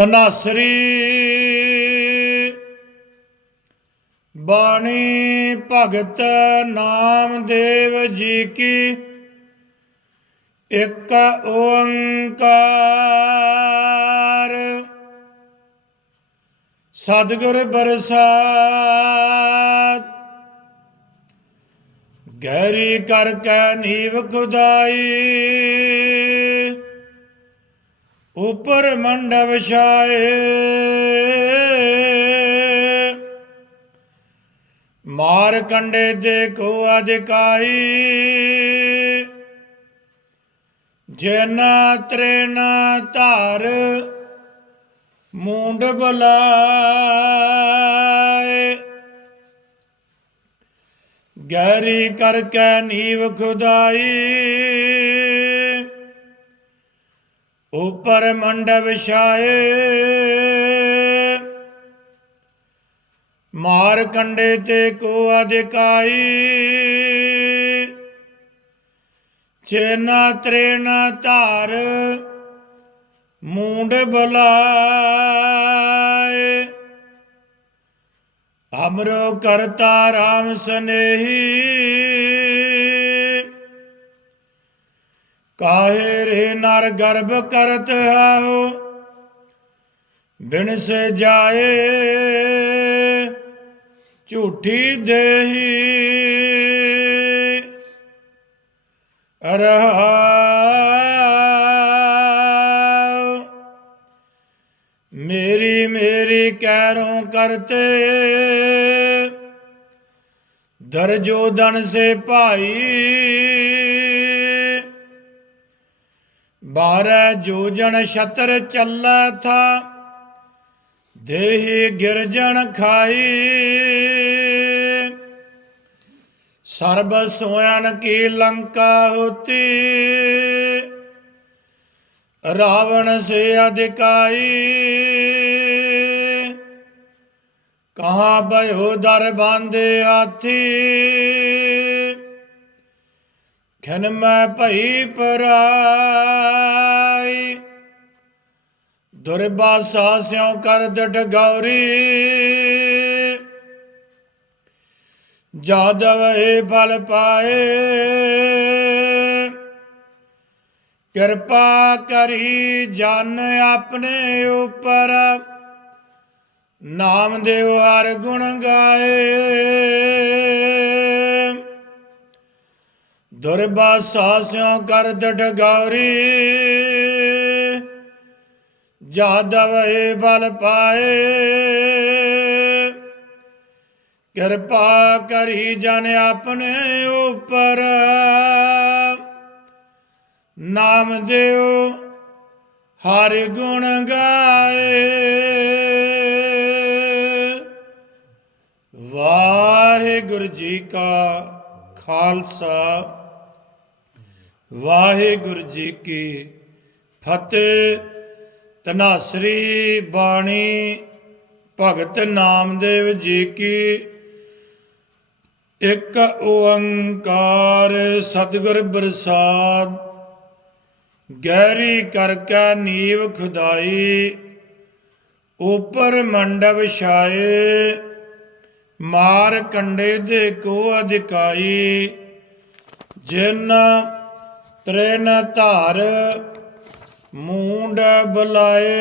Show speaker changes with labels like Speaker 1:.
Speaker 1: ਤਨਾਸਰੀ ਬਾਣੀ ਭਗਤ ਨਾਮਦੇਵ ਜੀ ਕੀ। ਇੱਕ ਓੰਕਾਰ। ਸਤਿਗੁਰ ਬਰਸਾਤ। ਗਹਿਰੀ ਕਰ ਕੈ ਨੀਵ ਖੁਦਾਈ। ਉਪਰ ਮੰਡਪ ਛਾਏ। ਮਾਰ ਕੰਡੇ ਦੇ ਕੋ ਅਧਿਕਾਈ ਜਨਾ ਤ੍ਰੇਨ ਧਾਰ ਮੂੰਡ ਬਲਾਏ। ਗਹਿਰੀ ਕਰਕੇ ਨੀਵ ਖੁਦਾਈ। ਉਪਰ ਮੰਡਪ ਛਾਏ। ਮਾਰ ਕੰਡੇ ਤੇ ਕੋ ਅਧਿਕਾਈ। ਚੇਨਾ ਤ੍ਰੇਨਾ ਧਾਰ ਮੂੰਡ ਬਲਾਏ। ਅਮਰੋ ਕਰਤਾ ਰਾਮ ਸਨੇਹੀ। ਕਾਹੇ ਰੇ ਨਰ ਗਰਭ ਕਰਤ ਹਾਉ ਬਿਨ ਸੇ ਜਾਏ, ਝੂਠੀ ਦੇਹੀ ਅਰਹਾ ਮੇਰੀ ਮੇਰੀ ਕਹਿਰੋਂ ਕਰਤੇ, ਦਰਜੋ ਦਨ ਸੇ ਭਾਈ ਬਾਰਹ ਜੋਜਣ ਛਤਰ ਚੱਲੈ ਥਾ, ਦੇਹੀ ਗਿਰਜਣ ਖਾਈ। ਸਰਬ ਸੋਇਨ ਕੀ ਲੰਕਾ ਹੋਤੀ, ਰਾਵਣ ਸੇ ਅਧਿਕਾਈ। ਕਹਾਂ ਬਯੋ ਦਰ ਬਾਂਦੇ ਹਾਥੀ ਖਨ ਮੈਂ ਭਈ ਪਰਾਈ। ਦੁਰਬਾਸਾ ਸਿਉ ਕਰ ਡਟ ਗੌਰੀ। ਜਾਦਵ ਇਹ ਫਲ ਪਾਏ। ਕਿਰਪਾ ਕਰੀ ਜਨ ਆਪਣੇ ਉਪਰ। ਨਾਮ ਦੇਵ ਹਰ ਗੁਣ ਗਾਏ। ਦੁਰਬਾ ਸਾਸਿਓ ਕਰ ਡਟ ਗੌਰੀ। ਜਾਦਵ ਇਹ ਬਲ ਪਾਏ। ਕਿਰਪਾ ਕਰੀ ਜਨ ਆਪਣੇ ਉਪਰ। ਨਾਮ ਦਿਓ ਹਰ ਗੁਣ ਗਾਏ। ਵਾਹਿਗੁਰੂ ਜੀ ਕਾ ਖਾਲਸਾ। ਵਾਹਿਗੁਰੂ ਜੀ ਕੀ ਫਤਿਹ। ਤਨਾਸਰੀ ਬਾਣੀ, ਭਗਤ ਨਾਮਦੇਵ ਜੀ ਕੀ। ਇੱਕ ਓੰਕਾਰ ਸਤਿਗੁਰ ਪ੍ਰਸਾਦ, ਗਹਿਰੀ ਕਰ ਕੈ ਨੀਵ ਖੁਦਾਈ। ਉਪਰ ਮੰਡਪ ਛਾਏ, ਮਾਰ ਕੰਡੇ ਦੇ ਕੋ ਅਧਿਕਾਈ। ਜਿਨ ਤ੍ਰਿਨ ਧਾਰ ਮੂੰਡ ਬੁਲਾਏ।